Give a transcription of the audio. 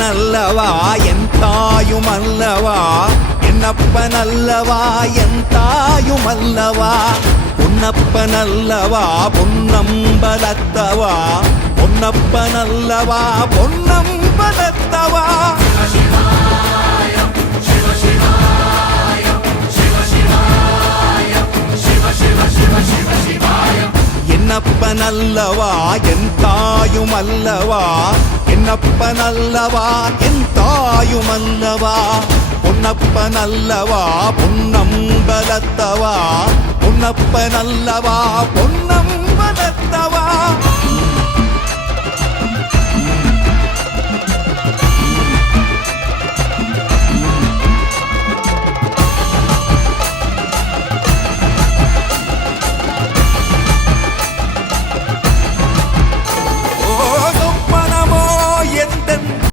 என்னப்பனல்லவா என் தாயுமல்லவா, என்னப்பனல்லவா என் தாயுமல்லவா, பொன்னப்பனல்லவா பொன்னம்பலத்தவா, பொன்னப்பனல்லவா பொன்னம்பலத்தவா. என்னப்பனல்லவா என் தாயுமல்லவா, என்னப்பனல்லவா என் தாயுமல்லவா, பொன்னப்பனல்லவா பொன்னம்பலத்தவா, பொன்னப்பனல்லவா பொன்னம்பலத்தவா.